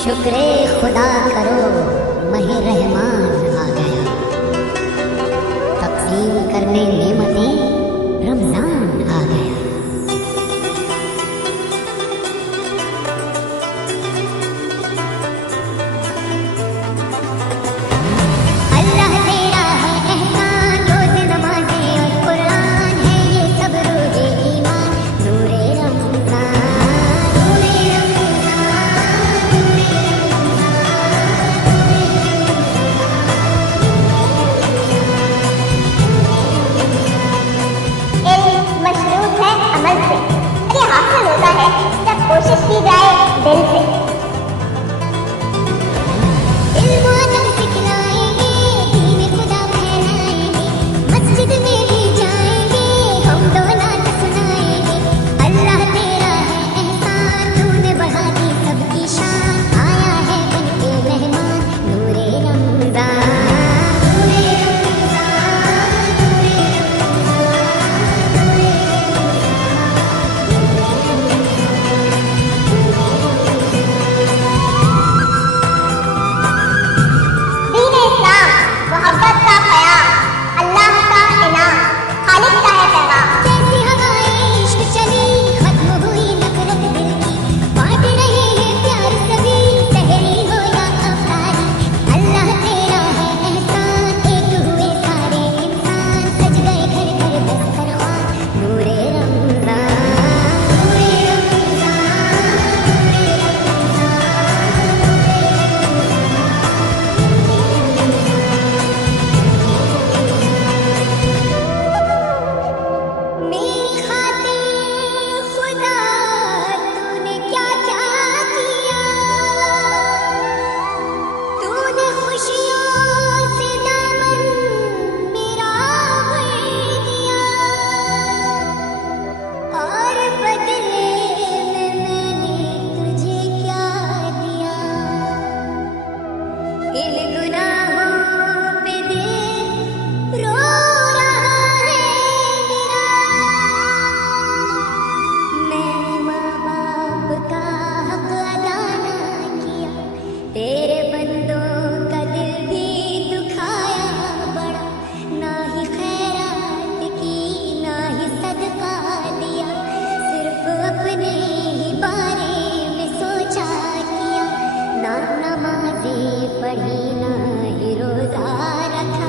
शुक्रे खुदा करो मही रहमान आ गया, तक़सीम करने नेमतें रमजान आ गया। अल्लाह तेरा है एहसान, रोज़ नमाज़ें और कुरान है ये सब रोज़े ईमान, नूरे रमज़ान, नूरे रमज़ान, इल्म मशरूत है अमल से, ये हासिल होता है जब कोशिश की जाए दिल से। इल्म अदब सिखलाएंगे, दीन खुदा फैलाएंगे, मस्जिद में भी जाएंगे, हम दो नात सुनाएंगे। अल्लाह तेरा है एहसान, तूने बढ़ा दी सबकी शान, आया है बनके मेहमान, नूरे रमज़ान, नूरे रमज़ान, नूरे दीन इस्लाम, मोहब्बत का क़याम, अल्लाह का इनाम, खालिक का है पैगाम। जैसी हवाएं इश्क चली, खत्म हुई नफरत दिल की, बांट रहे हैं प्यार सभी, सहरी हो या अफ़तारी। अल्लाह तेरा है एहसान, एक हुए सारे इंसान, सज गए घर घर दस्तरख़्वान, नूरे रमज़ान, नूरे रमज़ान, नूरे मेरी खातिर खुदा तूने क्या क्या किया, तूने खुशियों से दामन मेरा भर दिया, और बदले में मैंने तुझे क्या दिया। इन गुनाहों पे दिल रो रहा है मेरा, मैंने माँ बाप का हक अदा ना किया, तेरे बंदों का दिल भी दुखाया बड़ा, ना ही खैरात की ना ही सदका दिया, सिर्फ अपने ही बारे में सोचा किया, ना नमाज़ें पढ़ी ना ही रोज़ा रखा,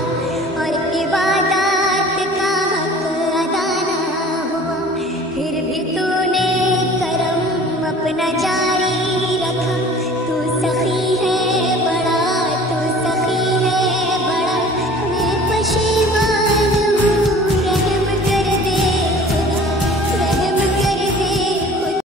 और इबादत का हक अदा ना हुआ, फिर भी तूने करम अपना जारी रखा, तू सखी है